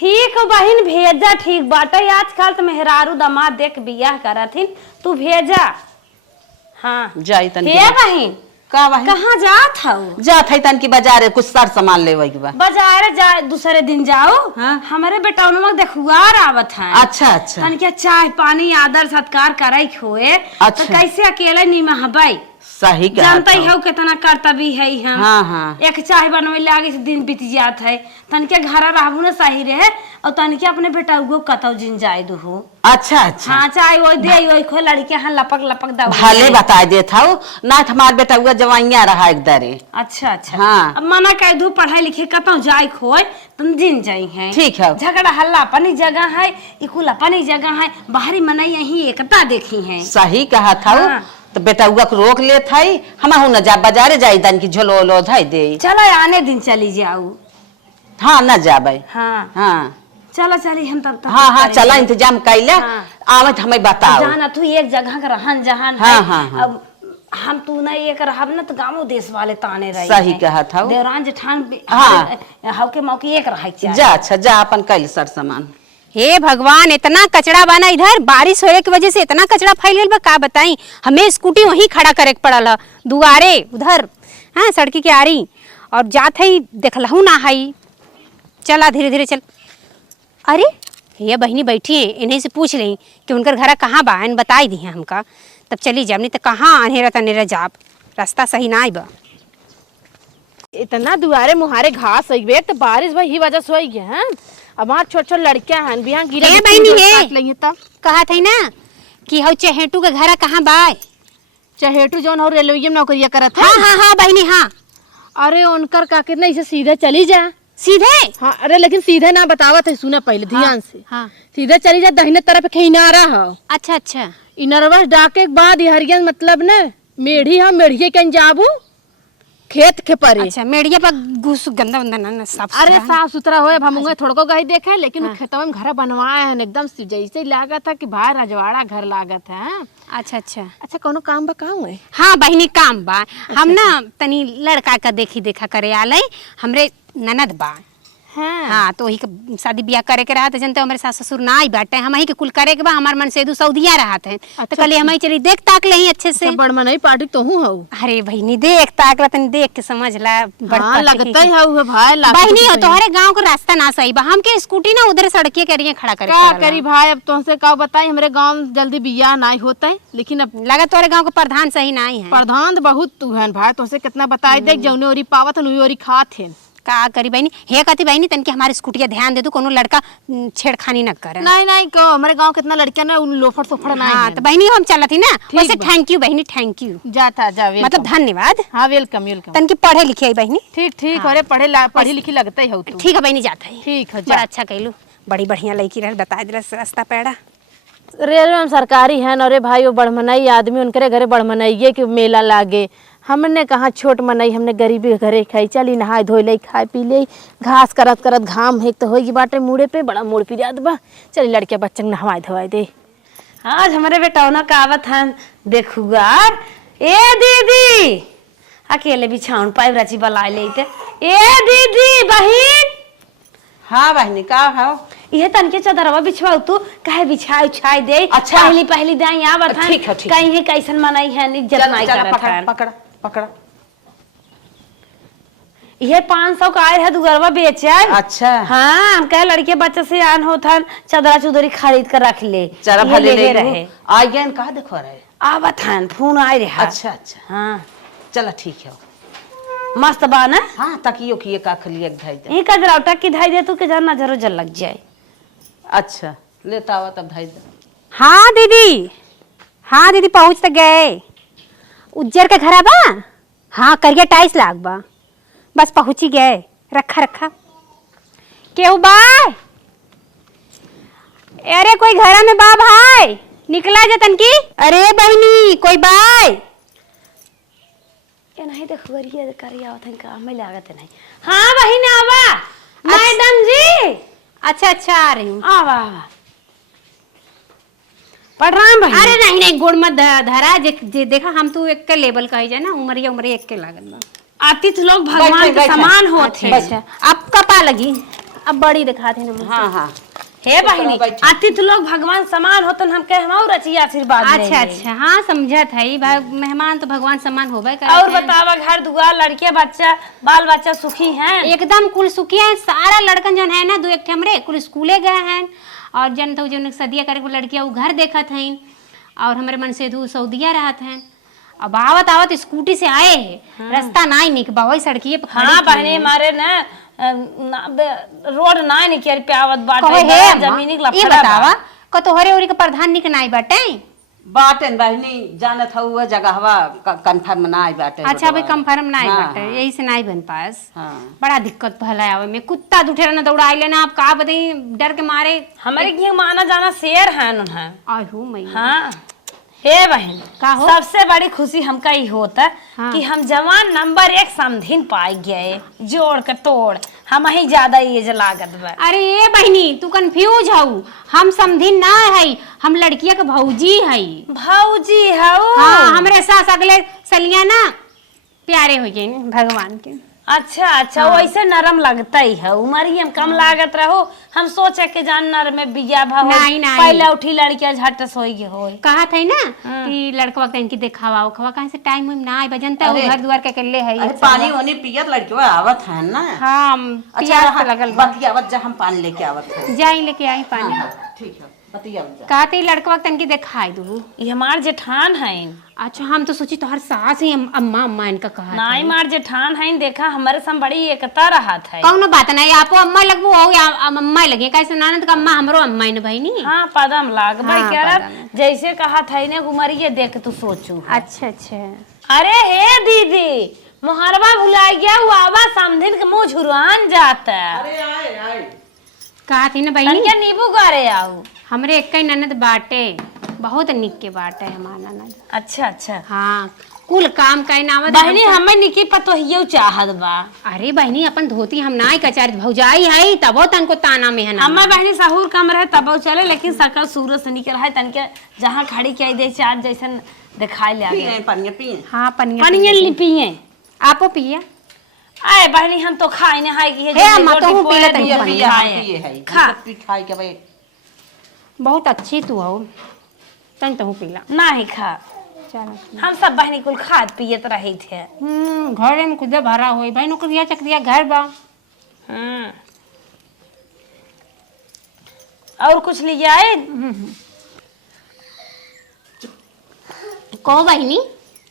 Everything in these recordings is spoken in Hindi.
ठीक बहिन भेजा ठीक बाटे। आजकल तो मेहरारू दामाद देख बियाह करथिन, तू भेजा। हाँ जाई तन बहिन का बहिन कहाँ जात हूँ? जात है तन की बाजार कुछ सर सामान लेवे के बा। बाजार जा दूसरे दिन जाओ। हाँ? हमारे बेटा देखुआर आवत है। अच्छा अच्छा तन क्या चाय पानी आदर सत्कार करे खोए। अच्छा। तो कैसे अकेले निमहबाई? सही जानते ही हो कितना कर्तव्य है हम। हाँ हाँ एक चाय बनवे लागे से दिन बीत जात है। तनके घर रहबू ना सही रहे और तनके अपने बेटा उगो कतौ जिन जाए दो हो। अच्छा अच्छा हाँ चाय वो दे वो खो लड़के हाँ लपक लपक दो भले बता देता हूँ ना हमार बेटा हुआ जवाइया रहा एक दरे। अच्छा अच्छा हाँ। अब मना कह दू पढ़ाई लिखे कतौ जाए खोए तुम जिन जाई है। ठीक है झगड़ा हल्ला अपनी जगह है, इकुल अपनी जगह है, बाहरी मना यही एकता देखी है। सही कहा था। हाँ। तो बेटा हुआ को रोक ले थाई हम न जा बाजारे जाई दन की झोलो लो धाई दे। चलो आने दिन चली जाऊ। हाँ न जाबे। हाँ हाँ चलो चली हम तब तक। हाँ हाँ चला इंतजाम कैला। हाँ। आवत हमें बताओ। जाना तू एक जगह का रहन जहान है। हाँ, हाँ, हाँ। अब हम तू ना एक रहब ना तो गाँव देश वाले ताने रहे। सही कहा था। देवरान जेठान हाँ। हवके मौके एक रहे चाहिए। जा अच्छा जा अपन कैल सर सामान। हे भगवान इतना कचरा बना इधर। बारिश होने की वजह से इतना कचरा फैल गया बा का बताई। हमें स्कूटी वहीं खड़ा करे के पड़ल दुआरे उधर। हाँ सड़की के आरी और जात है देखलहू ना है। चला धीरे धीरे चल। अरे ये बहनी बैठी है इन्हीं से पूछ रही कि उनकर घर कहाँ बा इन बताई दी है हमका तब चली जाब। नहीं तो कहाँ अनेरा तनेरा जाब रास्ता सही ना आई बा। इतना दुआरे मुहारे घास होई बे तो बारिश भाई ही वजह से होई गया है। हमार छोट छोट लड़कियां हन बिहान गिरा ए बहनी है काट लेंगे तब कहा थे ना कि हौ चहेटू के घर कहाँ बा। चहेटू जौन और रेलवे में नौकरिया करत है। हाँ हाँ हाँ बहनी हाँ। अरे उनकर का कितना इसे सीधे चली जा। सीधे हाँ अरे लेकिन सीधे ना बतावत है सुना पहले ध्यान से। हाँ सीधे चली जा दाहिने तरफ खिनारा है। अच्छा अच्छा इनरवस डाके के बाद हरियन मतलब न मेढ़ी हम मेढ़िए कन जाबू खेत के परे। अच्छा मेड़िया पर घुस गंदा वंदा ना साफ अरे सुथरा। साफ सुथरा होए हमूंगे थोड़को गई देखे लेकिन हाँ। खेतवा में घर बनवाए हैं एकदम जैसे लागत है कि भाई रजवाड़ा घर लागत है। अच्छा अच्छा अच्छा कोनो काम बा का हुए? हाँ बहनी काम बा। हम ना तनी लड़का का देखी देखा करे आले हमरे ननद बा। हाँ तो वही के शादी ब्याह करे के रहते जनते हमारे सास ससुर ना आई बाटे हम ही के कुल करे के बा। हमार मन से सऊदिया रहते हैं तो कल हम चली देख ताक ले अच्छे से। बड़ मनई पार्टी तो हूँ हूँ। अरे बहनी देख ताक ला तनी देख के समझ ला। हाँ लगता ही है भाई बहनी हो तोहरे गांव का रास्ता ना सही बा। हम के स्कूटी ना उधर सड़के करिए खड़ा करे क्या करी भाई अब तुमसे का बताई हमारे गांव जल्दी बियाह ना होता है लेकिन अब लगा तोहरे गांव का प्रधान सही ना है। प्रधान बहुत तू है भाई तुमसे कितना बताई देख जौने ओरी पावत है ओरी खात है। का करी बहनी हे कहती बहनी तन की हमारी स्कूटिया ध्यान दे दो कोनो लड़का छेड़खानी न करे। नहीं नहीं को हमारे गांव कितना लड़कियां ना उन लोफड़ सोफड़ ना। हाँ तो बहनी हम चलत ही ना वैसे थैंक यू बहनी थैंक यू। जाता जा मतलब धन्यवाद। हाँ वेलकम वेलकम। तन की पढ़े लिखे आई बहनी। ठीक ठीक अरे पढ़ी लिखी लगता ही हो तू। ठीक है बहनी जाता है। ठीक है बड़ा अच्छा कहलू बड़ी बढ़िया लड़की रह बता दिला रास्ता पैड़ा। रेलवे में सरकारी है अरे भाई वो बड़मनाई आदमी उनके घरे बड़मनाइए कि मेला लागे। हमने कहा छोट मनई हमने गरीबी घरे खाई चली नहाए धोई ले खाए पी ले घास करत करत घाम हेक तो होगी बाटे मुड़े पे बड़ा मुड़ पी जात बा। चली लड़के बच्चन नहवाए धोवाए दे। आज हमारे बेटा का आवत है देखुआर। ए दीदी अकेले बिछाउन पाइप राची बलाए लेते। ए दीदी बहिन। हाँ बहनी का हो ये तनके चदरवा बिछवाऊ तू काहे बिछाई उछाई दे। अच्छा। पहली दाई आवत है ठीक है ठीक कहीं है कैसन मनाई है इज्जत नहीं करत है। पकड़ा पकड़ा ये 500 का आए है दुगरवा बेचे। अच्छा हाँ हम कहे लड़के बच्चे से आन होता चदरा चुदरी खरीद कर रख ले। चला ये भले लेके ले रहे आ गया कहा देखो रहे आवत है फोन आए रहा। अच्छा अच्छा हाँ चला ठीक है मस्त बा ना। हाँ तकियो की एक आँख लिए धाई दे। ये कजरावटा की धाई दे तू के जान नजरो जल लग जाए। अच्छा लेता हुआ तब धाई दे। हाँ दीदी पहुँच तक गए। उज्जर के घर बा। हाँ करिया टाइल्स लाग बा बस पहुँच ही गए। रखा रखा केहू बा। अरे कोई घर में बा भाई निकला जा तनकी। अरे बहनी कोई बाय ये नहीं देख गरिया करिया आवत है काम में लागत नहीं। हाँ बहिन आवा मैडम जी। अच्छा अच्छा आ रही हूँ। आवा आवा प्रणाम बहिन। अरे नहीं नहीं गोड़ मत धरा जे देखा हम तो एक के लेवल का ही जाए ना उमरिया एक के लागत बा। आतिथ लोग भगवान के समान होते। अच्छा आप कपा लगी अब बड़ी दिखा थे ना। हाँ हाँ हे बहिनी बैठी। अतिथि लोग भगवान समान होतन हम कहे हम रची आशीर्वाद अच्छा लेंगे। अच्छा, हाँ समझत है। मेहमान तो भगवान सम्मान होबे करे। और बतावा घर दुआर लड़के बच्चा बाल बच्चा सुखी हैं? एकदम कुल सुखी है। सारा लड़कन जन है ना, 2 एक हमरे कुल स्कूले गए हैं, और जन तो जो सदिया करे लड़किया वो घर देखत हैं, और हमारे मन से सऊदिया रहत हैं। अब आवत आवत स्कूटी से आए है, रास्ता ना ही निक बाई सड़किए पे खड़ी हाँ थी। बहनी हमारे ना रोड ना निकल पे आवत बाटे कहे बड़ा हे जमीनी अम्मा, ई लफड़ा बतावा बा। क तोहरे ओरी के प्रधान निक नाई बाटे। बाटन बहनी जानत हुआ जगहवा कंफर्म ना आई बाटे। अच्छा भाई कंफर्म नाई हाँ, बाटे, हाँ। यही से नाई बन पास। हाँ। बड़ा दिक्कत भला आवे में, कुत्ता दूठे ना दौड़ा लेना, आप का बताई डर के मारे। हमारे की माना जाना शेर है उन्हें। आय हो मैया। हाँ हे बहन का हो? सबसे बड़ी खुशी हमका ही होता हाँ। कि हम जवान नंबर 1 समधिन पाए गए जोड़ के तोड़। हम ही ज्यादा एज लागत बा। अरे ये बहनी तू कंफ्यूज हऊ, हम समधिन ना है, हम लड़किया के भौजी है। भौजी हऊ? हाँ हमरे सास अगले सलिया ना प्यारे हो गए भगवान के। अच्छा अच्छा हाँ। वैसे नरम लगता ही है उमरी हम कम लागत रहो। हम सोचे के जान नर में बिया भाव नहीं, नहीं। पहले उठी लड़कियां झट सोई के होई। कहा था ना कि लड़कवा के इनकी दिखावा उखवा कहाँ से टाइम ना आए बजनता वो अरे, घर द्वार के अकेले है। अरे पानी वानी पियत लड़कियों आवत है ना। हाँ अच्छा प्यास तो लगल बा। बतियावत जा हम पानी लेके आवत है। जाई लेके आई पानी। हाँ, ठीक है बतियावत जा। कहा थे लड़कवा के इनकी दिखाई दू। ये हमार जेठान है। अच्छा हम तो सोची तोहर सास ही अम्मा अम्मा इनका कहा। नाई मार जेठान है देखा हमारे सम बड़ी एकता रहा था। कौनो बात नहीं, आपो अम्मा लगबो हो या अम्मा लगे, कैसे नानद का अम्मा हमरो अम्मा इन बहनी। हाँ पदम लाग भाई हाँ, कह रहा पदम। जैसे कहा था इन्हें उमरिए देख तू सोचू। अच्छा अच्छा। अरे हे दीदी मुहरबा भुला गया वो आवा समधिन के मुंह झुरवान जाता है। अरे आए आए। कहा थी ना बहनी तनिके नींबू गारे आओ। हमरे एक ही ननद बाटे, बहुत निक के बाटे हमारा ननद। अच्छा अच्छा हाँ कुल काम का नाम बहनी हमें निकी पतो हियो चाहत बा। अरे बहनी अपन धोती हम नाई कचारी भौजाई है तबो तनको ताना में है ना। अम्मा बहनी सहूर कम रहे तब चले लेकिन सकल सूरज से निकल है तनके जहाँ खड़ी किया दे चार जैसन दिखाई ले पिए आगे। पानी पिए। हाँ पनिया पनियल नहीं पिए। आपो पिया। आए बहनी हम तो खाए नहीं हाय की हे अम्मा, तो हूँ पीले तनी पिए पानी। पिए हम पिए है। खा। हम सब खाई के भाई। बहुत अच्छी तू हो, तन तो पीला। नहीं खा चलो हम सब बहनी कुल खाद पियत रही थे। घर में खुद भरा होई भाई नौकरिया चकरिया घर बा। और कुछ ले आए? को बहनी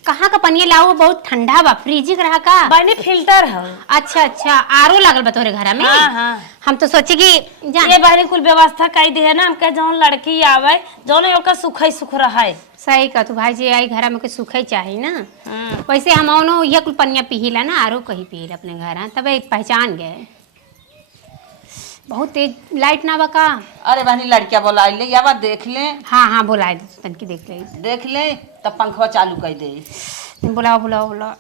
कहाँ का पनिया लाओ, बहुत ठंडा बा, फ्रिज रहा का। बहनी फिल्टर है। अच्छा अच्छा आरो लागल बा तोरे घर में। हाँ हाँ हम तो सोचे कि ये बहनी कुल व्यवस्था कई दे है ना हमके जौन लड़की आवे जौन ओकर सुख ही सुख रहा है। सही का तू भाई जी आई घर में कुछ सुखे चाहिए ना। वैसे हम औनो ये कुल पनिया पीला ना, आरो कहीं पीला अपने घर तब पहचान गए। बहुत तेज लाइट ना बका। अरे बहनी लड़किया बोला ले या बात देख ले। हाँ हाँ बुलाए दे तनकी देख ले। देख ले तब पंखवा चालू कर दे। बुलाओ बुलाओ बुलाओ।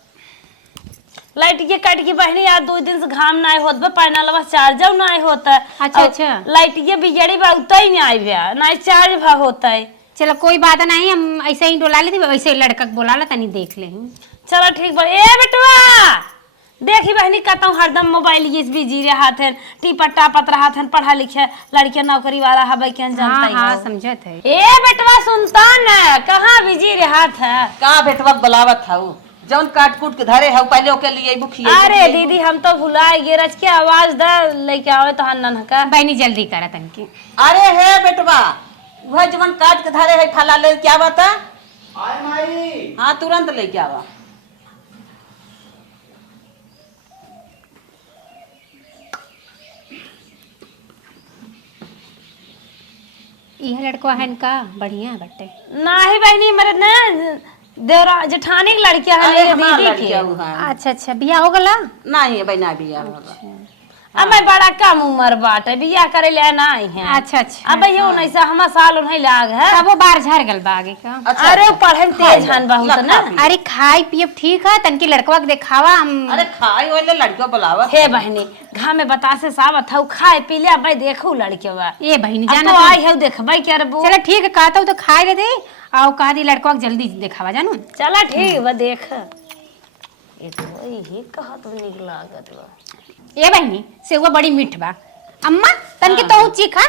लाइट ये कट की बहनी आज 2 दिन से घाम ना होत बा पैनल बस चार्जर ना होता है। अच्छा, अच्छा। लाइट ये बिजली बा उतना ही नहीं आई बा ना चार्ज भा होता है। चलो कोई बात नहीं, हम ऐसे ही डोला लेते वैसे लड़का के बोला ला तनी देख ले। चलो ठीक बा। ए बेटवा देखी बहनी कहता हूँ हरदम मोबाइल ये बिजी रहा थे टीपट टापत रहा थे पढ़ा लिखे लड़कियां नौकरी वाला हवे क्या जानता हाँ ही हाँ हो। समझत है। ए बेटवा सुनता न कहाँ बिजी रहा था? का बेटवा बुलावत हऊ जौन काट कूट के धरे हऊ पहले ओके लिए बुखिए। अरे दीदी हम तो भुला गए रच के आवाज द लेके आवे तो हन का। बहनी जल्दी करा तनकी। अरे हे बेटवा वह जवन काट के धरे है फला ले क्या बता। हाँ तुरंत लेके आवा। यह लड़का है इनका बढ़िया बटे। नाही बहनी मेरे न देवरा जेठानी की लड़कियां है अरे ये हमार दीदी की। लड़किया हऊ है। अच्छा अच्छा बिया हो गला। नहीं बहना बिया होगा। अब मैं बड़ा कम उम्र बाटे बियाह करे ले ना आई है। अच्छा अच्छा। अब यो नहीं सा हम साल नहीं लाग है। तब वो बार झड़ गल बा आगे का। अच्छा, अरे अच्छा। पढ़े में तेज हन बहुत ना। अरे खाई पियब ठीक है तनकी लड़कवा के देखावा हम। अरे खाई वाले लड़कियों बुलावत। हे बहनी घा में बतासे सावत हऊ खाए पी ले भाई देखू लड़के बा। ये बहनी अब जाना तो आई है देखबै क्या रे बू। चलो ठीक है कहता हूँ तो खाए ले दे आओ कहा दी लड़कवा के जल्दी देखावा जानू। चला ठीक बा देख ये तो यही कहा तो निक लागत बा। ये बहनी सेवा बड़ी मीठ बा अम्मा तन के तो चीखा।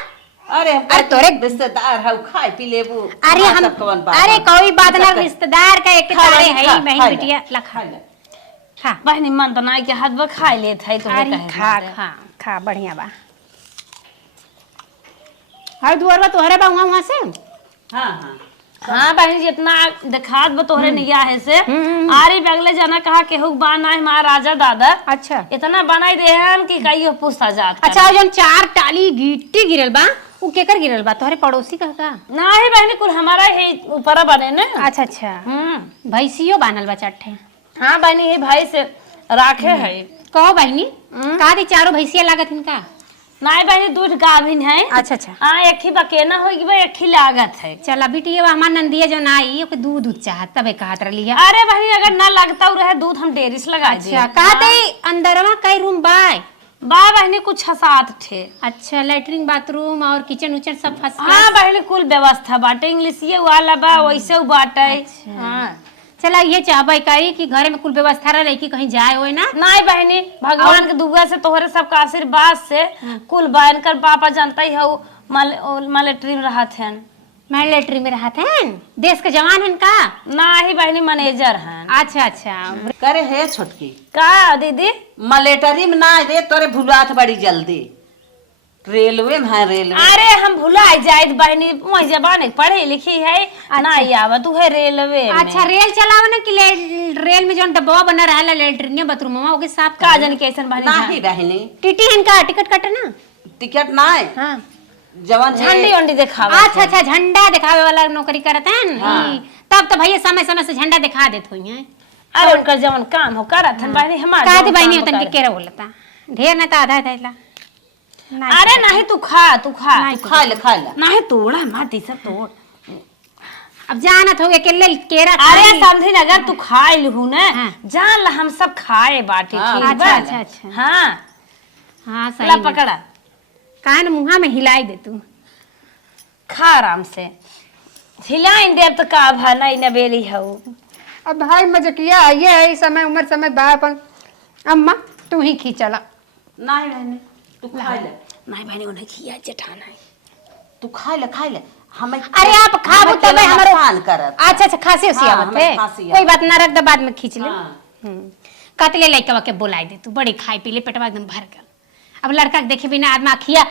अरे अरे तोरे रिश्तेदार है खाए पी लेबू। अरे हम अरे कोई बात ना, रिश्तेदार का एक तारे है बहन बिटिया लखा खा। बहनी मन तो नाई के हाथ में खा लेत है तो अरे खा खा खा बढ़िया बा। हर दुआर बा तोहरे बा वहां से। हाँ हाँ हाँ बहनी जितना दिखात बा तोहरे निया है से आरी बगले जाना कहा के हुक बाना है महाराजा दादा। अच्छा इतना बनाई देहन कि कईयो पूछता जात। अच्छा जन 4 टाली गिट्टी गिरल बा उ केकर गिरल बा? तोहरे पड़ोसी का का? नहीं बहनी कुल हमारा है ऊपर बने ने। अच्छा अच्छा भैंसियो बानल बा 4 ठे। हाँ बहनी है भाई से राखे है। कहो बहनी का दी चारों भैंसिया लागत इनका? नहीं बहनी दूध गाभिन है। अच्छा अच्छा हाँ एक ही बकेना होगी भाई एक ही लागत है। चला बिटिया हमार नंदिया जो आई ओके दूध दूध चाहत तबे कहत रही है। अरे बहनी अगर ना लगता रहे दूध हम डेयरी से लगा दिए। अच्छा कहते अंदरवा कई रूम बाय? बा बहनी कुछ 6-7 थे। अच्छा लेटरिन बाथरूम और किचन उचन सब फर्स्ट क्लास? हाँ बहनी कुल व्यवस्था बाटे इंग्लिश वाला बा वैसे बाटे। हाँ चला ये चाहबे कई कि घरे में कुल व्यवस्था रहे कि कहीं जाए होए ना? नहीं बहनी भगवान के दुआ से तोहरे सबका आशीर्वाद से कुल बहन कर पापा जानता ही हो मिलिट्री में रहा थे। मिलिट्री में रहा थे? देश के जवान हन का? नहीं बहनी मैनेजर हैं। अच्छा अच्छा करे है छोटकी का दीदी मिलिट्री में ना रे तोरे भुलात बड़ी जल्दी। रेलवे में है रेलवे। अरे हम भुला जाए बहनी वही जबान पढ़ी लिखी है नहीं आवत है रेलवे में। अच्छा रेल चलावा ना कि रेल में जो डब्बा बना रहा लेटरिन बाथरूम ओके साफ का जन कैसन बहनी नहीं बहनी टीटी हन का टिकट कटे ना? टिकट ना है हाँ जवान झंडी वंडी दिखावा। अच्छा अच्छा झंडा दिखावे वाला नौकरी करते हैं। तब तो भैया समय समय से झंडा दिखा देत हुई हैं। अरे उनका जवन काम हो करत हन बहनी हमारा का दी बहनी तन के केरा बोलता ढेर ना तो आधा थैला। अरे नहीं तू खा खा ले नहीं तोड़ा माटी सब तोड़। अब जानत होगे के ले केरा। अरे समझी अगर तू खाए लहू ना जान ला हम सब खाए बाटी। अच्छा अच्छा अच्छा हाँ हाँ ला सही पकड़ा कान मुहा में हिलाई दे तू खा आराम से हिलाइन देव तो का भा नहीं नबेली हो। अब भाई मजकिया ये है समय उम्र समय बापन अम्मा तू ही खींचला। नहीं बहनी तू खा ले। नहीं बहनी उन्हें खिया जठाना है तू खा ले हम। अरे आप खाबू तबे हमरो पान करत। अच्छा अच्छा खांसी उसी हाँ, आवत है हमें खांसी कोई बात ना रख दे बाद में खींच ले। हाँ। कतले लइका के बुलाई दे तू बड़ी खाई पी ले पेटवा एकदम भर गल। अब लड़का के देखे बिना आदमी अखिया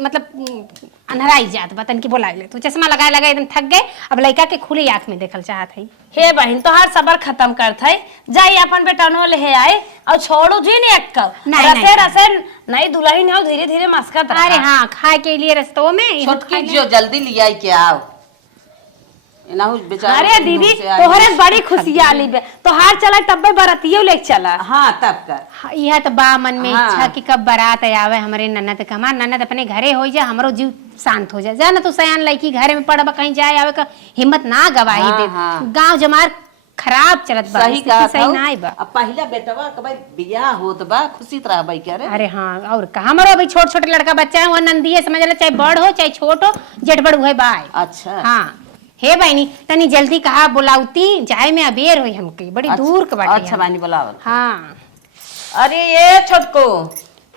मतलब अंधराई जात बतन की बुला ले तू चश्मा लगाए लगा एकदम थक गए। अब लड़का के खुली आंख में देखल चाहत है। हे बहन तो हर सबर खत्म करत है जाई अपन बेटा नो ले हे आए और छोड़ो जी नहीं अक्का रसे रसे नहीं दुल्हन हो धीरे धीरे मस्कत। अरे हाँ खाए के लिए रस्तों में छोटकी जो जल्दी ले आई के आओ इनाहु बेचारा। अरे दीदी तोहरे बड़ी खुशियाली बे तो हार चला तब्बे बरतियो ले चला। हाँ तब कर यह तो बा मन में हाँ। इच्छा कि कब बारात आवे हमारे ननद का। हमार ननद अपने घरे हो जाए हमरो जीव शांत हो जाए। जाना तू सयान लड़की घरे में पड़ब कहीं जाए आवे का हिम्मत ना गवाही हाँ, दे। हाँ। गांव जमार खराब चलत बा सही कहा सही ना बा। अब पहला बेटवा के भाई बियाह होत बा खुशी तरह भाई करे। अरे हाँ और का हमारो अभी छोट छोटे लड़का बच्चा है वो नंदिए समझ ले चाहे बड़ हो चाहे छोट हो जेठ बड़ हुए बाय। अच्छा हाँ हे बहनी तनी जल्दी कहा बुलाउती जाए में अबेर होई हमके बड़ी दूर के बाटे। अच्छा बानी बुलावल। हाँ अरे ये छोटको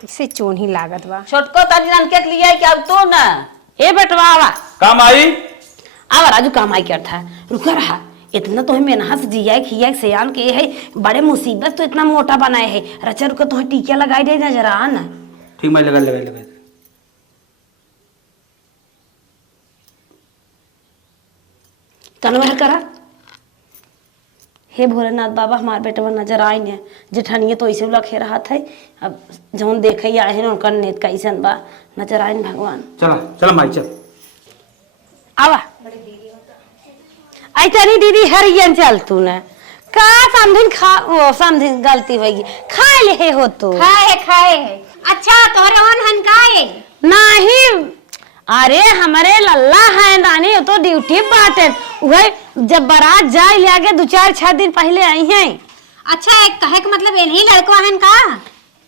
इससे चोन ही लागत बा। छोटको तारी रन के लिए कि अब तो ना ए बेटवा आवा काम आई आवा राजू काम आई करता है रुका रहा इतना तो हमें नहस जिया खिया सयान के है बड़े मुसीबत तो इतना मोटा बनाए है रचा रुका तो टीका लगाई दे नजर आ ना। ठीक मैं लगा तलवार करा। हे भोलेनाथ बाबा हमारे बेटवा नजर आए ने जेठानिए तो ऐसे लखे रहा था। अब जौन देखे आए हैं उनका नेत कैसन बा नजर आए भगवान। चला माई चल आवा ऐसा नहीं दीदी हरियन चल तू न का समझिन खा वो समझिन गलती होगी खा ले हो तो खाए है। अच्छा तोहरे ओन हन काए नहीं। अरे हमारे लल्ला है रानी तो ड्यूटी बाटे वही जब बारात जाए लागे 2-4-6 दिन पहले आई हैं। अच्छा एक कहे का मतलब इन्हीं लड़का हन का?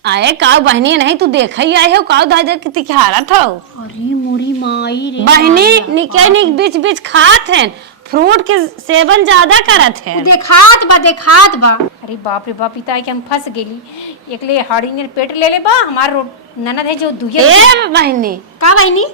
आए काऊ बहनी नहीं तू देख ही आए हो काऊ दादा कितनी खिहारत हो। अरे मोरी माई रे बहनी निके निक बीच बीच खात हैं फ्रूट के सेवन ज्यादा करत है। देखात बा अरे बाप रे बाप, इता है कि हम फंस गेली। एकले हाड़ी ने पेट ले ले बा हमार ननद है जो दुहिया। ए बहनी, का बहनी?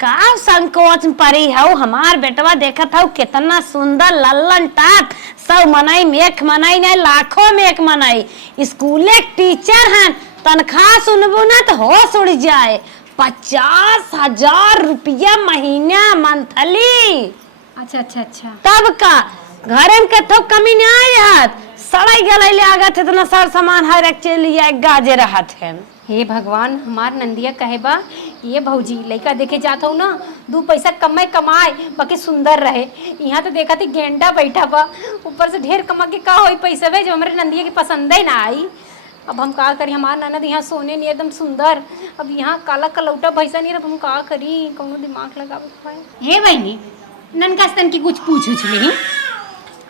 का संकोच में पड़ी हऊ? हमार बेटवा देखत हऊ कितना सुंदर लल्लन टाप, सब मनाई में एक मनाई नहीं, लाखों में एक मनाई। स्कूले टीचर हैं, तनख्वाह सुनबू ना तो होश उड़ जाए। 50,000 रुपया महीना मंथली। अच्छा अच्छा अच्छा। तब का घरे में कथो कमी नहीं आई हाथ, सड़ाई गलाई ले आगत इतना सार सामान हर एक चीज लिया गाजे रहत है। हे भगवान, हमार नंदिया कहे बा ये भौजी लड़का देखे जात हो ना, 2 पैसा कमाए बाकी सुंदर रहे। यहाँ तो देखा थी गेंडा बैठा बा, ऊपर से ढेर कमा के का होई पैसा जो हमारे नंदिया की पसंद ही ना आई। अब हम का करी? हमार ननद यहाँ सोने नहीं एकदम सुंदर, अब यहाँ काला कलौटा भैसा नहीं, अब हम का करी? कौनो दिमाग लगावे। हे बहनी, ननका स्तन की कुछ पूछ नहीं?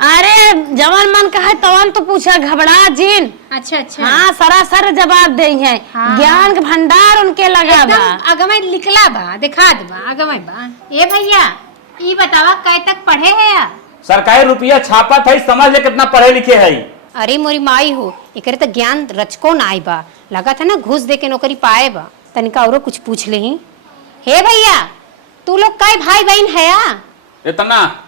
अरे जवन मन का है तवन तो पूछा, घबरा जिन। अच्छा अच्छा। हाँ, सरासर जवाब दे है। हाँ। ज्ञान का भंडार उनके लगा बा। अगमय लिखला बा, दिखा दबा अगमय बा। ए भैया, ई बतावा कै तक पढ़े है या? सरकारी रुपया छापा था, समझ ले कितना पढ़े लिखे है। अरे मोरी माई हो, एकरे तो ज्ञान रचको ना आई बा, लगा था ना घूस दे के नौकरी पाए बा। तनिका औरो कुछ पूछ ले ही। हे भैया, तू लोग कै भाई बहन है या? इतना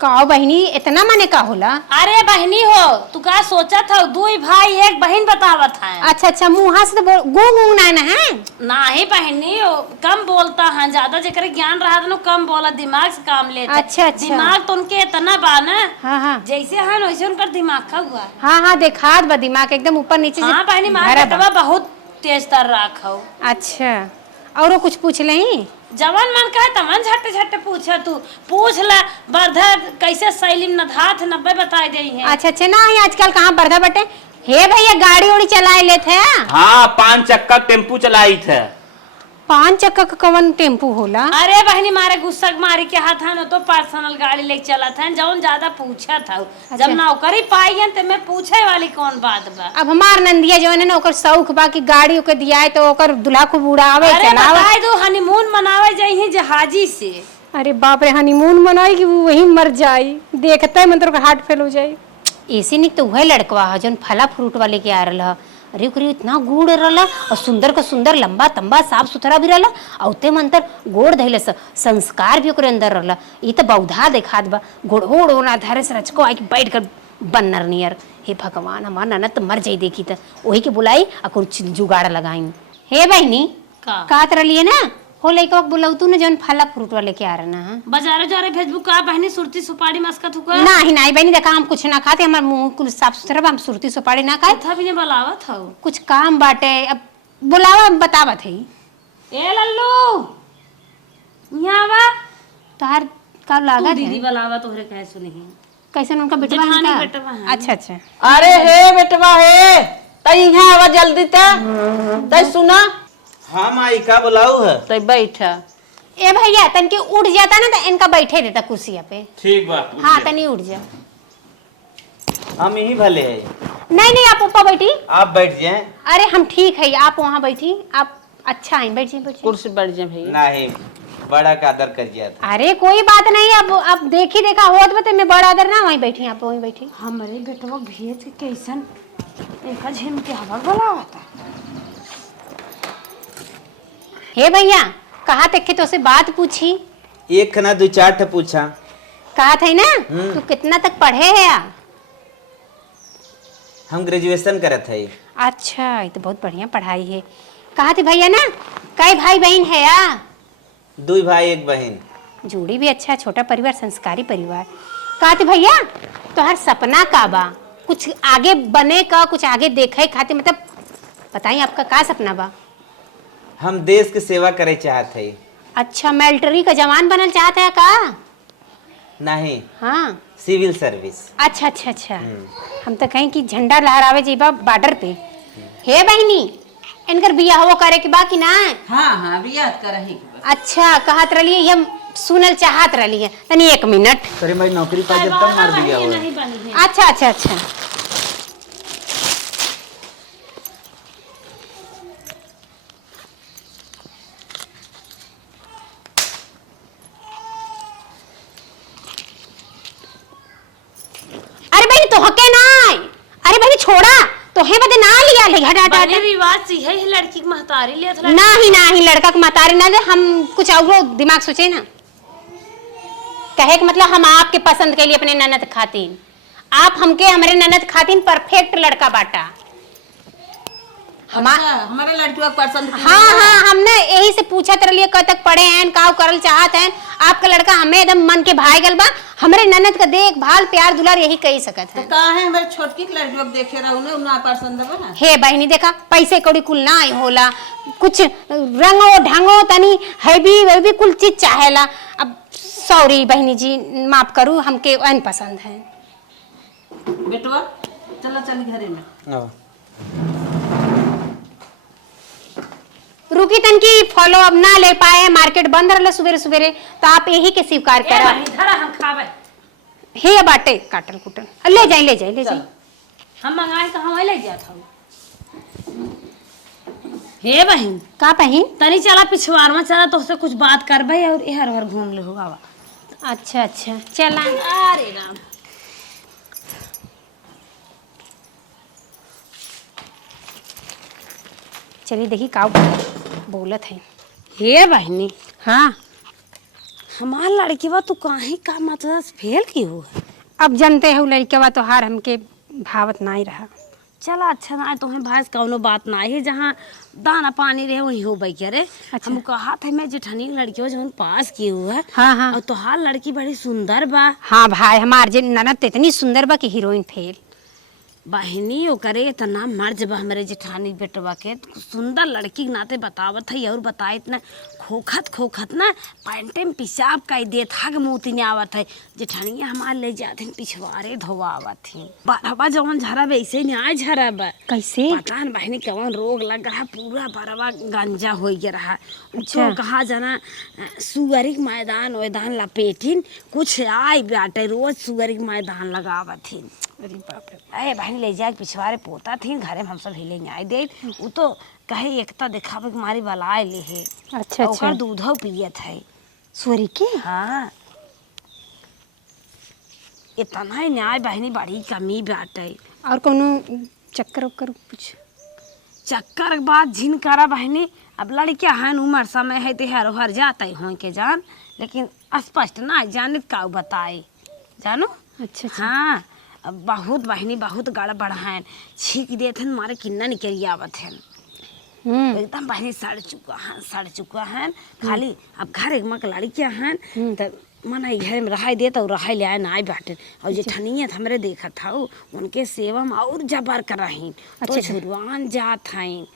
का बहनी, इतना माने का होला? अरे बहनी हो, तू का सोचा था? 2 भाई 1 बहन बतावत है। अच्छा अच्छा, मुँह से तो गूंग गूंग ना है। नहीं बहनी, कम बोलता है, ज्यादा जेकर ज्ञान रहा था कम बोला, दिमाग से काम लेता। अच्छा अच्छा। दिमाग तो उनके इतना बा ना, हाँ हाँ जैसे है वैसे उनका दिमाग का हुआ। हाँ हाँ, देखा बा दिमाग एकदम ऊपर नीचे से हाँ बहनी, मार भरा बा। बेटवा बहुत तेज तर रखो। अच्छा, औरो कुछ पूछ ले? जवन मन का तमन झट झट पूछा, तू पूछ ला। बर्धा कैसे सैलिम नधात 90 बताई दे है। अच्छा अच्छा, ना ही आजकल कहाँ बर्धा बटे। हे भैया, गाड़ी उड़ी चलाए लेते हैं? हाँ, 5 चक्का टेम्पू चलाई थे। 5 चक्का का कवन टेम्पू होला? अरे बहनी, मारे गुस्सा मारी के हाथ है तो पर्सनल गाड़ी लेके चला था, जवन ज्यादा पूछा था। जब नौकरी पाई है तो मैं पूछे वाली कौन बात बा। अब हमार नंदिया जो है ना, ओकर शौक बा कि गाड़ी ओके दिया है तो ओकर दूल्हा को उड़ावे अरे चलावे। बताए दो, हनीमून मनावे जाई जहाजी से। अरे बाप रे, हनीमून मनाई कि वही मर जाई, देखते ही मंत्र का हार्ट फेल हो जाई। ऐसे नहीं तो वह लड़कवा है जो फला फ्रूट वाले के आ रहा। अरे ओकरे इतना गुड़ रहा और सुंदर का सुंदर, लंबा तंबा, साफ सुथरा भी रहा, औते मंतर गोड़ धैले संस्कार भी ओकरे अंदर रहा। ये तो बौधा देखात बा, गोड़ ओना धारे से रचको आई बैठ कर बन्नर नियर। हे भगवान, हमार ननद तो मर जाई देखी तो वही के बुलाई और कुछ जुगाड़ लगाई। हे बहनी, का तरह लिए ना हो लइका बुलाऊ तू ने जौन फला फ्रूट वाले के आ रहा ना, बाजारे जा रहे फेसबुक का बहनी, सुरती सुपारी मस्का थुका नहीं नहीं बहनी, देखा हम कुछ ना खाते, हमार मुंह कुल साफ सुथरा बा, हम सुरती सुपारी ना खाए। था भी ने बुलावत हो। कुछ काम बाटे, अब बुलावा बतावत है। ए लल्लू, यहाँ बा। तोहार का लागत दीदी है? बुलावा तोहरे कहे सुनी। कैसे उनका बेटवा है जेठानी का? बेटवा है। अच्छा अच्छा। अरे हे बेटवा हे, तई यहाँ आवा जल्दी तई सुना। हाँ माई, का बुलाऊ है? तई बैठा। ए भैया, तन के उठ जाता ना तो इनका बैठे देता कुर्सिया पे। ठीक बा। हाँ, तनी उठ जा। हम यही भले है। नहीं, आप ऊपर बैठी। आप बैठ जाए। अरे हम ठीक है, आप वहाँ बैठी। आप अच्छा है, बैठ जाइए। कुर्सी बैठ जा भैया। नहीं, बड़ा का आदर कर दिया था। अरे कोई बात नहीं, अब देखी देखा होत बते मैं बड़ा आदर ना, वहीं बैठी, आप वहीं बैठी। हमारे बेटवा भेज के कैसन एक झिम के हवा बुलावता। हे भैया, कहा तक के तो से बात पूछी? एक ना 2-4 ठे पूछा। कहा था ना तू कितना तक पढ़े है या? हम ग्रेजुएशन करत है। अच्छा, ये तो बहुत बढ़िया पढ़ाई है। कहा थे भैया ना, कई भाई बहन है या? 2 भाई 1 बहन। जोड़ी भी अच्छा, छोटा परिवार, संस्कारी परिवार। कहा थे भैया, तुम्हारा सपना का बा? कुछ आगे बने का, कुछ आगे देखे खाते, मतलब बताइए आपका का सपना बा? हम देश की सेवा करे चाहते है। अच्छा, मिलिट्री का जवान बनल चाहते है का? नहीं, हाँ, सिविल सर्विस। अच्छा अच्छा अच्छा। हम तो कहें कि झंडा लहरावे जीबा बॉर्डर पे। हे बहनी, इनकर बिया हो करे के बाकी ना? हाँ हाँ, बियाह करही। अच्छा, कहत रही हम सुनल चाहत रही है। तनी 1 मिनट। अरे भाई, नौकरी पा जब तब मार दिया हो। नहीं बनी है। अच्छा अच्छा अच्छा। अरे छोड़ा तो हे बदे ना लिया ले हटा हटा पहले रिवाज से है लड़की की महतारी लिया था। नहीं लड़का के महतारी ना दे, हम कुछ और दिमाग सोचे ना। कहे कि मतलब हम आपके पसंद के लिए अपने ननद खातिन, आप हमके हमारे ननद खातिन परफेक्ट लड़का बाटा। हमारे लड़कियों को पसंद। हाँ हमने यही से पूछा तेरे लिए कब तक पढ़े हैं, का करल चाहत हैं। आपका लड़का हमें एकदम मन के भाई गल बा, हमारे ननद का देखभाल प्यार दुलार यही कही सकत है। तो कहा है हमारे छोटकी लड़कियों को देखे रहो ना, उन्हें पसंद है। हे बहनी देखा पैसे कौड़ी कुल ना होला, कुछ रंगो ढंगो तनी है भी कुल चीज चाहेला। अब सॉरी बहनी जी, माफ करू, हमके अन पसंद है। बेटवा चल घरे में। रुकी तन की फॉलो अब ना ले पाए, मार्केट बंद रहला सुबेरे सुबेरे, तो आप यही के स्वीकार करा। धरा हम खावे हे बाटे काटल कुटल ले जाए हम मंगाए तो हम ले जात हूं। हे बहन का बहन तनी चला पिछवार में चला तो उससे कुछ बात कर भाई और इहर घूम ले होगा। अच्छा चला। अरे राम चलिए देखी का बोलत है। हे बहनी हाँ हमार लड़की बा तू काहे का मतलब फेल की हो। अब जानते हो लड़का तो हार हमके भावत ना ही रहा। चला अच्छा ना तुम्हें भाई कौनो बात ना है, जहाँ दाना पानी रहे वही हो बैठे रे। अच्छा। हम कहा था मैं जेठानी लड़की हो जो पास की हुआ है। हाँ और तुहार लड़की बड़ी सुंदर बा। हाँ भाई हमार जे ननद तो इतनी सुंदर बा कि हीरोइन फेल। बहनी ओ करे इतना मर्ज बा हमारे जेठानी बेटवा के सुंदर लड़की के नाते बतावत है और बताए इतना खोखत ना पैंटे में पिशाब कई देत हग मोती ने आवत है। जेठानिया हमार ले जाते पिछवारे धोवावत है। बरवा जवन झरा वैसे नहीं आज झरा बा। कैसे पता न बहनी कौन रोग लग रहा, पूरा बरवा गंजा हो गया रहा। अच्छा। तो कहा जाना सुअरी के मैदान लपेटिन कुछ आई बाटे रोज सुअरी के मैदान लगावत है। अरे बाप रे। अरे बहन ले जाए पिछवारे पोता थी घरे में हम सब हिले आए दे। वो तो कहे एकता दिखावे के मारी बलाए ले है। अच्छा ओकर दूधो पियत है। सोरी के हाँ इतना ही न्याय बहनी बड़ी कमी बाटे। और कोनो चक्कर उक्कर कुछ चक्कर के बाद झिन करा बहनी। अब लड़किया है उम्र समय है तो हर हर जाता हो के जान, लेकिन स्पष्ट ना जाने का बताए जानो। अच्छा हाँ अब बहुत बहनी बहुत गड़बड़ है, छीक देते हैं मारे किन्ना निकल आवत है। एकदम बहनी सड़ चुका है खाली। अब घर एक मक लड़कियां हैं तो मना घर में रहा देता और रहा ले आए ना बाटे। और जेठनिया हमरे देखा था उनके सेवा में और जबर कर रही। तो छुरवान जात हैं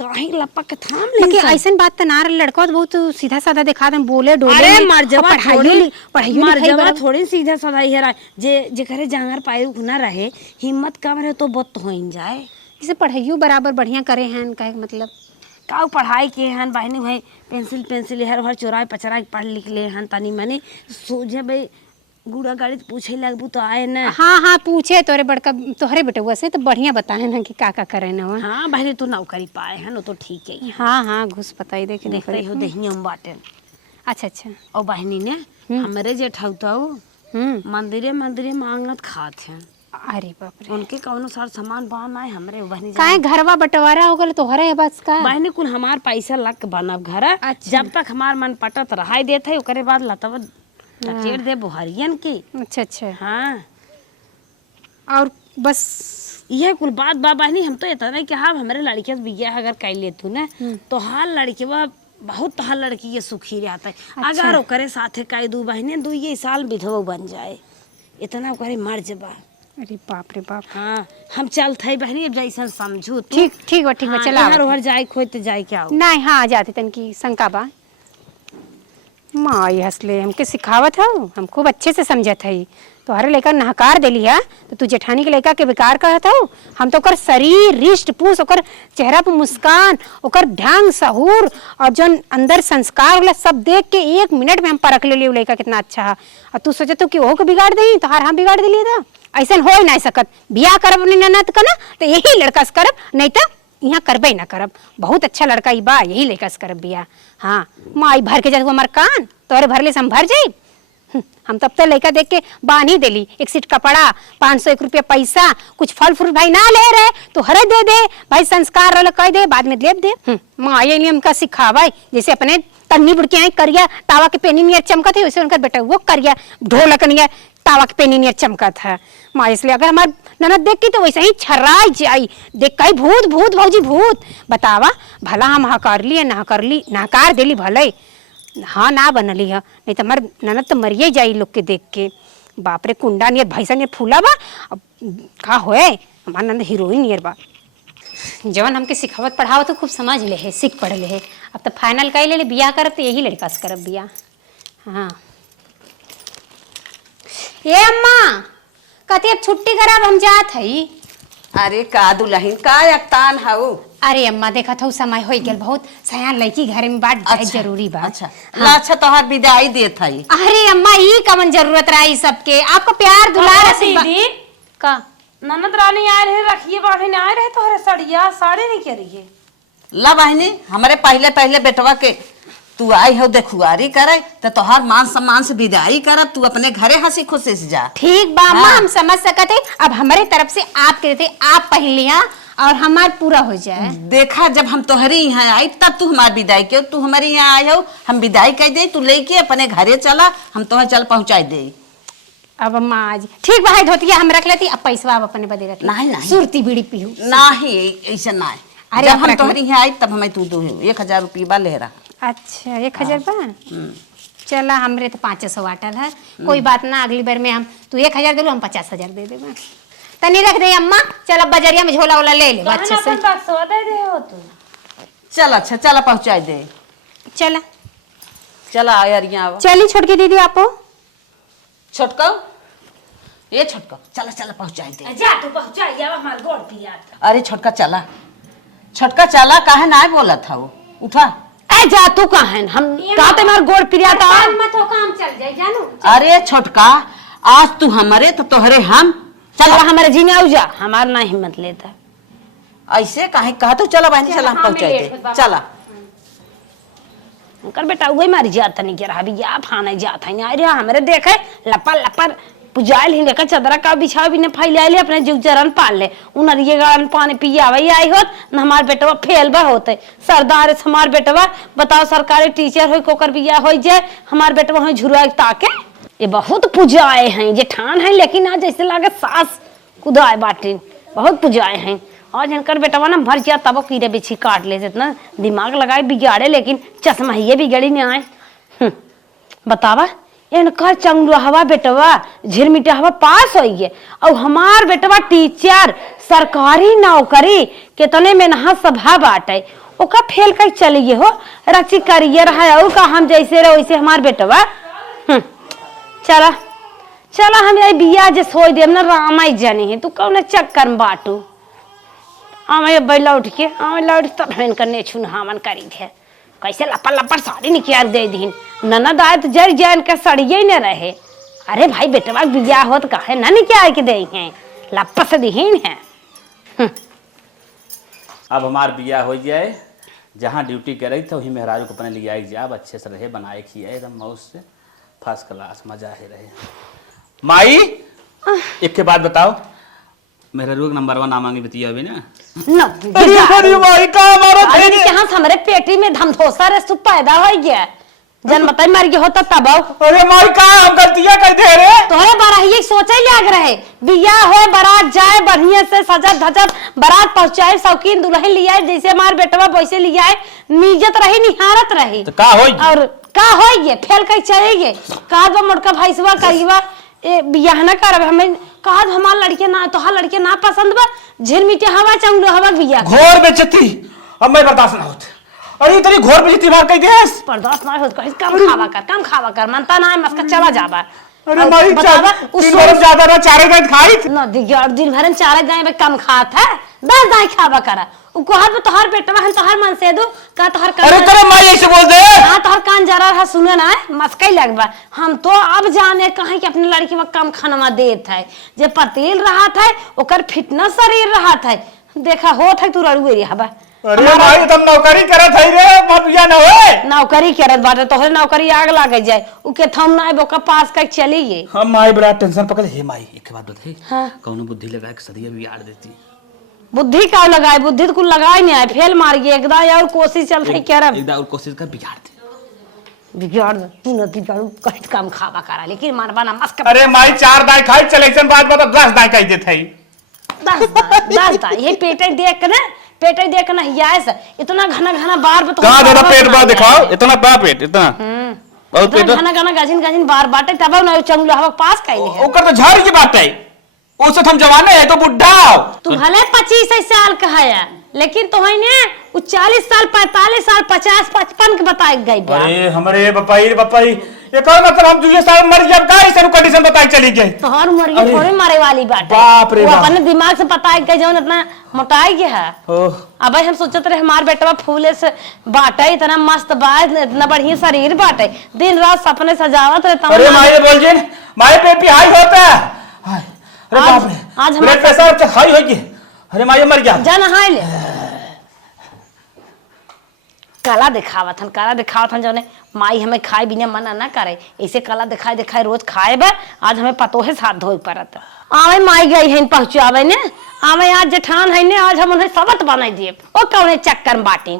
कहीं लपक थाम ले। ऐसा बात तो ना लड़का तो बहुत सीधा साधा दिखा दे, बोले डोले। अरे मर्जवा पढ़ाई थोड़ी सीधा साधा ही रहा। जे घरे जांगर पायु ना रहे हिम्मत कम रहे तो बहुत हो जाए। इसे पढ़ाइयो बराबर बढ़िया करे हैं कहे मतलब का पढ़ाई के हन बहनी भाई पेंसिल हर चोराए पचरा पढ़ लिख ले हन तनी मनी सोझे भाई गुड़ा गाड़ी पूछे लगबू तो आए ना। हाँ पूछे तोरे बड़का तोहरे बेटुआ से तो बढ़िया बताए ना कि का करे ना। हाँ बहनी तू नौकरी पाए हैं वो तो ठीक है। हाँ घुस बताई देखे देखते हो दहिया में बाटे। अच्छा और बहनी ने हमारे जेठौता मंदिरे मांगत खात हैं। अरे बाप रे। उनके कौनो सार सामान बना है हमरे बहनी काहे घरवा बंटवारा हो गल तोहरे है बस का। बहनी कुल हमार पैसा लग बनब घर। अच्छा। जब तक हमार मन पटत रहा देते ओकरे बाद लतवा टचेड़ दे बुहरियन की। अच्छा हाँ और बस यह कुल बात बा बहनी। हम तो इतना कि हाँ हमारे लड़के से बिया अगर कर ले तू ना तो हाल लड़के बा बहुत हाल लड़की के सुखी रहता है। अच्छा। अगर ओकरे साथे कई दू बहने 2 साल विधवा बन जाए इतना ओकरे मर्ज बा। अरे बाप रे बाप। हाँ हम चलते है बहनी अब जैसा समझू ठीक बा चला हर जाए खोज तो जाए क्या हो। नहीं हाँ जाते तन की शंका बा। माँ हंसले हमके सिखावत हो, हम खूब अच्छे से समझत है। तो हरे लेकर नहकार देली है तो तू जेठानी के लेकर के बेकार कहत हो। हम तो ओकर शरीर रिष्ट पूछ ओकर चेहरा पर मुस्कान ओकर ढंग सहूर और जो अंदर संस्कार होला सब देख के 1 मिनट में हम परख ले लियो लड़का कितना अच्छा है। और तू सोचत हो कि ओहो को बिगाड़ दही तो हम बिगाड़ दिलिए था। ऐसा हो ही नहीं सकत। बियाह करब अपनी ननद का ना तो यही लड़का से करब, नहीं तो यहाँ करबे ना करब। बहुत अच्छा लड़का बा यही लड़का से करब बियाह। हाँ माँ भर के जब हमार कान तोरे भरले से हम भर जाई हम तब तो लड़का देख के बांध ही देली, एक सीट कपड़ा, 501 रुपया पैसा, कुछ फल फ्रूट भाई ना ले रहे तो हरे दे दे भाई, संस्कार वाला कह दे, बाद में दे माँ ये लिए हमका सिखावा, जैसे अपने तन्नी बुड़के आई करिया तावा के पेनी नियर चमकत है, वैसे उनका बेटा वो करिया ढोलक नियर तावा के पेनी नियर चमकत है माँ। इसलिए अगर हमारे ननद देख की तो वैसे ही छर्राई जाई, देख कही भूत भूत भौजी भूत, बतावा भला हम हकार ली ना कर ली, नकार देली भले हाँ ना बनली है, नहीं तो हमार ननद तो मरिए जाई लोग के देख के। बाप रे कुंडा नियर भैसा नियर फूला बा, अब का होए हमार ननद हीरोइन नियर बा। जवन हमके सिखावत पढ़ावत तो खूब समझ ले है, सीख पढ़ ले है, अब तो फाइनल कर ले बियाह करब तो यही लड़का से करब बियाह। हाँ ये अम्मा कती अब छुट्टी करब हम जात हई। अरे का दुल्हन का अक्तान हाउ। अरे अम्मा देखा था समय हो गया बहुत, सयान लड़की घर में बात जाए जरूरी बा। अच्छा हाँ। अच्छा तोहार विदाई देत हई। अरे अम्मा ये कमन जरूरत रही सबके, आपको प्यार दुलार दीदी का ननद रानी आए रहे, रखिए बाढ़ आए रहे तो हरे सड़िया साड़ी नहीं कह रही है। ला बहनी हमारे पहले पहले बेटवा के तू आई हो देखुआरी करे तो तोहार मान सम्मान से विदाई करब, तू अपने घरे हंसी खुशी से जा। ठीक बा अम्मा हम समझ सकते, अब हमारे तरफ से आप कहते आप पहन लिया और हमार पूरा हो जाए। देखा जब हम तोहरे यहाँ आई तब तू हमारी विदाई के, तू हमारे यहाँ आई हो हम विदाई कह दे, तू लेके अपने घरे चला, हम तोहर चल पहुँचाई दे। अब अम्मा आज ठीक बा धोतिया हम रख लेती, अब पैसा आप अपने बदे रख नहीं नहीं सुरती बीड़ी पीहू नहीं ऐसा ना। अरे जब हम तोहरी यहाँ आई तब हमें तू दो 1000 रुपया ले रहा। अच्छा 1000 बा, चला हमरे तो 500 वाटल है, कोई बात ना, अगली बार में हम तू 1000 दे लो, हम 50,000 दे देबा। तनी रख दे अम्मा, चल बजरिया में झोला वोला ले ले अच्छे से। दे दे हो तू चल अच्छा चला पहुँचाई दे, चला चला यार यहाँ चली छोड़ के दीदी आपो। छोटका ये छोटका चला चला पहुँचाई दे। जा तू पहुंचाइए हमार गोड़ पिया। अरे छोटका चला, छोटका चला काहे ना बोला था वो, उठा। ए जा तू कहाँ है, हम कहते हमार गोड़ पिया था। मत हो काम चल जाए जानू। अरे छोटका आज तू हमारे तो तोहरे हम, चल हमारे जीने आउ जा, हमार ना हिम्मत लेता ऐसे काहे कहा तो चला बहनी चला हम पहुँचाई दे चला। कर बेटा वही मारी जाता नहीं क्या अभी या फाने जाता नहीं अरे हमारे देखे लपा लपर पुजाइल ही लेकर चदरा का बिछाव भी ने फैलाइले अपने जुग जरन पाल ले उन ये गान पानी पिया वही आई होत न हमार बेटवा फेल बा होते सरदार हमार बेटवा बताओ सरकारी टीचर हो कोकर बिया हो जाए हमार बेटवा हो झुरुआ ताके ये बहुत पुजाए हैं ये ठान है लेकिन आज जैसे लागे सास कुदाए बाटे बहुत पुजाए हैं आज इनकर बेटवा ना भर जा तब कीड़े बिछी काट ले इतना दिमाग लगाए बिगाड़े लेकिन चश्मा ही बिगड़ी नहीं आए बतावा इनकर चंगुआ बेटवा झिरमिटा हवा पास हो गए और हमार बेटवा टीचर सरकारी नौकरी कितने में नहा सभा बाटे ओका फेल कर चलिए हो रची करियर है और का हम जैसे रहे वैसे हमार बेटवा चला चला हम ये बिया जे सोई देम ना रामाई जानी है तू कौन चक्कर में बाटू आवे बैला उठ के आवे लौट तब हेन करने छुन हामन करी थे कैसे लपड़ लपड़ साड़ी निकाल दे दीन ननद आए तो जर जैन के सड़िए ही न रहे अरे भाई बेटवा बिया होत काहे ना निकाल के दे हैं लपड़ से दीन है अब हमार बिया हो जाए जहाँ ड्यूटी करे थे वही मेहराजू को अपने लिए आई जाए अच्छे से रहे बनाए खिए एकदम मौज से फर्स्ट क्लास मजा ही रहे। माई एक के बाद बताओ मेरा रोग नंबर 1 नाम मांगी बतिया अभी ना अरे माई का हमारा यहाँ हमारे पेटी में धमधोसा रे सु पैदा हो गया जन्मता मर गया होता तब अरे माई का हम गलतियां कर दे रे तोहरे बारह ये सोचे लाग रहे बिया हो बारात जाए बढ़िया से सजत धजत बारात पहुंचाए शौकीन दुल्हन लिया जैसे हमार बेटवा वैसे लिया निजत रही निहारत रही तो का होई और का होइए फेल कर चलेगे का दो मोटका भैंसवा करीबा ए बियाह ना करब हमें कहा हमार लड़के ना तोहार लड़के ना पसंद बा झिरमिटे हवा चंगलो हवा बिया घोर बेइज्जती अब मैं बर्दाश्त ना होत अरे तेरी घोर बेइज्जती मार कह देस बर्दाश्त ना होत कहीं कम खावा कर मनता ना है मस्का चला जाबा अरे माई तीन बरस ज्यादा ना 4 दिन खाई ना दिगाड़ दिन भरन 4 दाएं में कम खात है 10 दाएं खावा करा उ कहत तोहार बेटवा हम तोहार मन से दो का तोहार अरे तेरे माई ऐसे बोल दे हां तोहार कान जरा है सुने ना मस्कई लगबा हम तो अब जाने कहीं कि अपनी लड़की में कम खाना देत है जे पतेल रहा था ओकर फिटनेस शरीर रहा था देखा होत है तू रड़ुए रे हबा अरे भाई तुम नौकरी करत है रे मत बिया ना होए नौकरी करत बाटे तोहरे नौकरी आग लागे जाए उ के थम ना बोका पास का चली गे। हम माई बड़ा टेंशन पकड़ हे माई एक बात बताई हाँ। कौनो बुद्धि लगा के सदिया भी यार देती बुद्धि का लगाए बुद्धि तो कुल लगाई नहीं है फेल मार गई एकदम और कोशिश चल रही करब एक और कोशिश कर बिगाड़ दे बिगाड़ तू न बिगाड़ू कहीं काम खावा करा लेकिन मारबा ना मस्क अरे माई 4 दाई खाई चलेक्शन बाद बता 10 दाई कह देत है 10 दाई ये पेटे देख ना पेटे देख ना हिया से इतना घना घना बार बता कहां दादा पेट बा दिखाओ इतना बा पेट इतना बहुत पेट घना घना गाजिन गाजिन बार बाटे तब ना चंगलो हवा पास कइले है ओकर तो झाड़ की बात है ओसे हम जवाने है तो बुढ़ा तू भले 25 साल का है लेकिन तो है ने वो 40 साल 45 साल 50 55 के बताई गई बा। अरे हमरे बपाई ये कौन मतलब हम दूसरे साल मर गए अब का ऐसे कंडीशन बताई चली गई तोहर उम्र ये थोड़े मारे वाली बात है बाप रे वो बाप। अपने दिमाग से बताई गई जौन इतना मोटाई गया है ओह अब हम सोचत रहे हमार बेटवा फूले से बाटे इतना मस्त बा इतना बढ़िया शरीर बाटे दिन रात सपने सजावत रहता अरे माई बोल जी माई पे हाई होता है हाय अरे बाप रे आज ब्लड प्रेशर हाई हो गई अरे माई मर गया जा नहाए ले कला दिखावत हन जौने माई हमें खाए बिना मना ना करे ऐसे कला दिखाए रोज खाए बा आज हमें पतोहे साथ धोई पड़त आवे माई गई है पहुंचावे ने आवे आज जेठान है ने आज हम उन्हें सबत बनाई दिए ओ कौने चक्कर में बाटी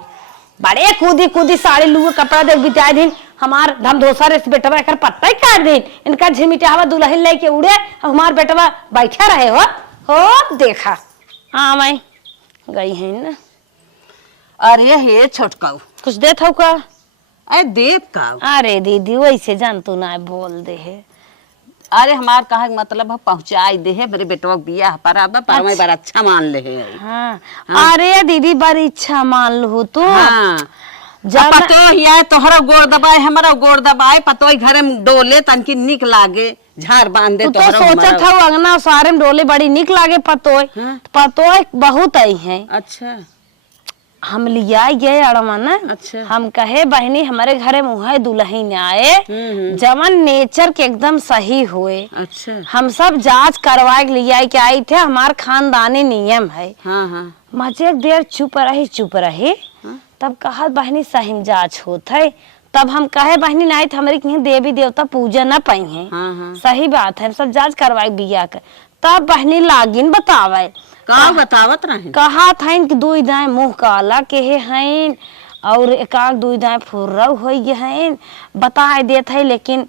बड़े कूदी साड़ी लुए कपड़ा देख बिताए दिन हमार धम धोसा रे बेटवा एकर पत्ता ही काट दिन इनका झिमिटावा दुल्हन लेके उड़े हमार बेटवा बैठा रहे हो देखा आवे गई है ना अरे हे छोटकाऊ कुछ देत हो का अरे देव का अरे दीदी वैसे जान तू ना बोल दे है अरे हमार कहा मतलब पहुंचाई दे है मेरे बेटवा बियाह पर अब पर मैं बड़ा अच्छा मान ले है हाँ। अरे दीदी बड़ी इच्छा मान लो तू हां जब पतो हिया तोहरा गोड़ दबाए हमारा गोड़ दबाए पतो घरे में डोले तनकी निक लागे झाड़ बांध दे तू तो सोचत हो अंगना सारे में डोले बड़ी निक लागे पतोय पतोय बहुत आई है अच्छा हम लिया गए अड़माना अच्छा। हम कहे बहनी हमारे घरे मुँह दुल्हन आए जवन नेचर के एकदम सही हुए अच्छा हम सब जांच करवाए के लिए के आई थे हमार खानदानी नियम है हाँ हाँ मजे देर चुप रही तब कहा बहनी सही जांच होत है तब हम कहे बहनी नहीं तो हमारे कहीं देवी देवता पूजा न पाई है हाँ। सही बात है हम सब जांच करवाए बिया कर तब बहनी लागिन बतावे का बतावत रहे कहा था कि दुई दाएं मुंह काला के हैं और एकाक दुई दाएं फुर्रव हो गए हैं बताए देत है लेकिन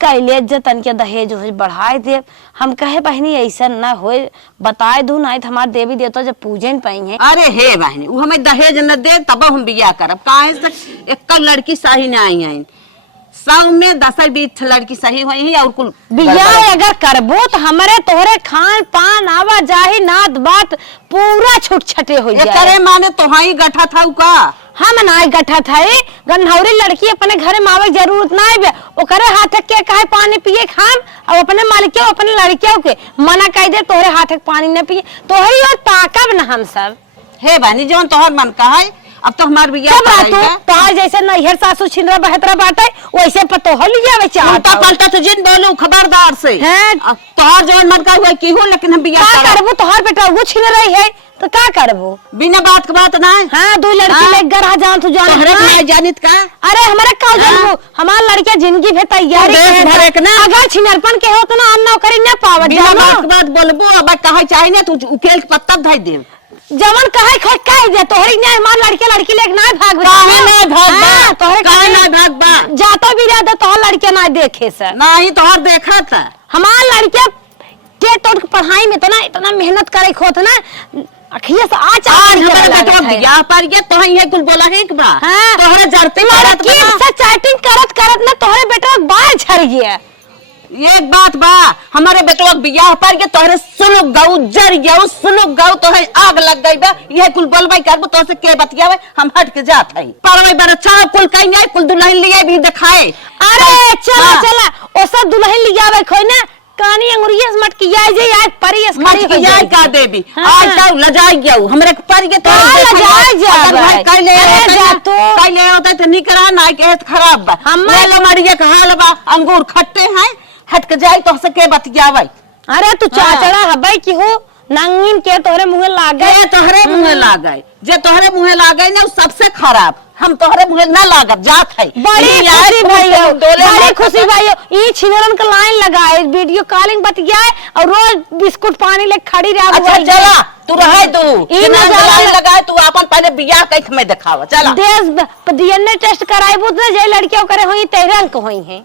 कैले जतन के दहेज हो बढ़ाए दे हम कहे बहनी ऐसा ना होए बताए दू नहीं तो हमारे देवी देवता जब पूजन पाई है अरे हे बहनी वो हमें दहेज न दे तब हम बियाह करब काहे से एक लड़की सही ना आई है 100 में 10-20 लड़की सही हुई है और कुल बियाह अगर करबो तो हमारे तोहरे खान पान आवा जाही नात बात पूरा छूट छटे हो जाए करे माने तोहाई गठा था का हम नाई गठा था गन्हौरी लड़की अपने घरे में आवे जरूरत ना है ओकरे हाथ के कहे पानी पिए खाम और अपने मालिक अपने लड़कियों के मना कह दे तोहरे हाथ पानी न पिए तोहरी और ताकब न हम सब हे बहनी जौन तोहर मन कहा अब तो हमार बियाह तोहर जैसे नैहर सासू छिंदरा बहतरा बाटे वैसे पतोह लिया उल्टा पलटा तो जिन बोलू खबरदार से तोहर जौन मन का हुआ की हो लेकिन हम बियाह करबो तोहर बेटा वो छिन रही है तो का करबो बिना बात के बात ना हां दो लड़की ले घर जान तू जान नहीं जानित का अरे हमारे का जानबो हमार लड़के जिंदगी भे तैयारी है ना अगर छिनरपन के हो तो ना अन्ना करी ना पावत बिना बात के बात बोलबो अब कहे चाहे ना तू उकेल के पत्ता धइ दे जवन कहे खट कह दे तोहरी ने हमार लड़की लेके ना भाग काहे ना भागबा तोहरे काहे ना भागबा जातो भी रह दे तोहर लड़के ना देखे से नहीं तोहर देखा था हमार लड़के के तोड़ पढ़ाई में इतना मेहनत करे खोत ना अखिया से आज हमारे बेटा बियाह पर गया तो है कुल बोला है एक बार तोहरे जरते मारत की से चैटिंग करत ना तोहरे बेटा बाल झड़ गया एक बात बा हमारे बेटवा बियाह पर गया तोहरे सुलुक गाऊ जर गया सुलुक गाऊ तोहरे आग लग गई बा ये कुल बोलबई करबो तो से के बतियावे हम हट के जात है परवे बर अच्छा कुल कहीं नहीं कुल दुल्हन लिए भी दिखाए अरे चला ओ सब दुल्हन लियावे खोई ना कानी अंगुरिया से मटकिया जे आज परियस खड़ी हो जाए का देवी आज तो लजाई गया हमरे पर के तो लजाई जा कहले होता तो निकरा ना के खराब बा हम मरिए के हाल बा अंगूर खट्टे हैं हट के जाए तो से के बतियावे अरे तू चाचड़ा हबई की हो नंगीन के तोहरे मुंह लागे तोहरे मुंह लागे जे तोहरे मुंह लागे ना सबसे खराब हम तोहरे मुहे ना लागब जात है बड़ी खुशी भाइयों, बड़ी खुशी भाइयों। ई छिनरन का लाइन लगाए, वीडियो कॉलिंग बतियाए और रोज बिस्कुट पानी ले खड़ी रह। अच्छा चला तू रहे तू ई नजारा लगाए तू अपन पहले बियाह कैख में दिखावा चला देश डीएनए टेस्ट कराइबू तो जे लड़कियों करे होई 13 अंक होई है।